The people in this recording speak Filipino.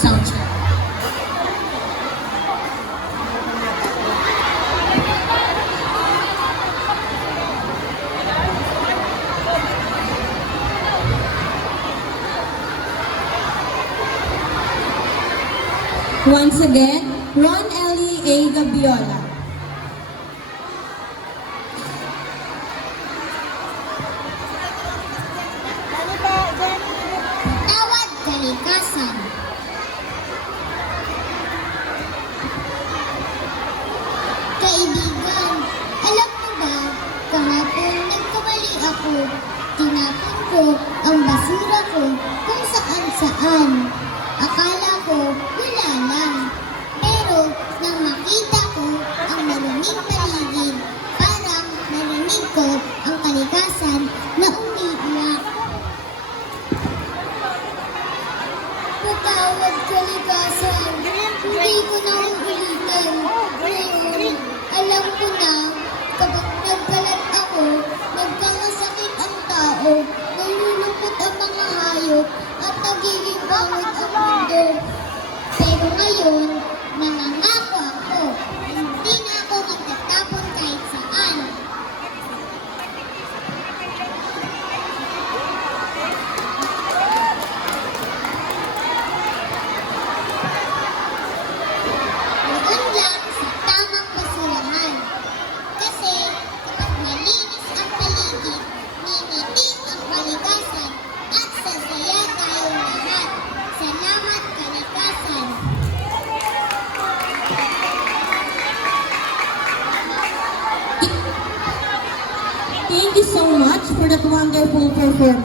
sound check. Once again, Ron Ellie A. Gabiola. Tawad kalikasan. Kaibigan, alam mo ba, kahapon nagkamali ako. Tinapon ko ang basura ko kung saan-saan. Akala ko wala lang. Pero nang makita ko ang maruming paligid, parang narinig ko ang kalikasan na umiiyak. Patawad kalikasan, hindi ko na uulitin. Ngayon, alam ko na, kapag nagkalat ako, nagkakasakit ang tao, nalulungkot ang mga hayop, at nagiging bawat ang mundo. Pero ngayon, nangangako ako, hindi na ako magtatapon kahit saan. Doon lang sa tamang basurahan. Kasi kapag malinis ang paligid, ngingiti ang kalikasan at sasaya tayong lahat. Salamat kalikasan! Thank you so much for that wonderful performance.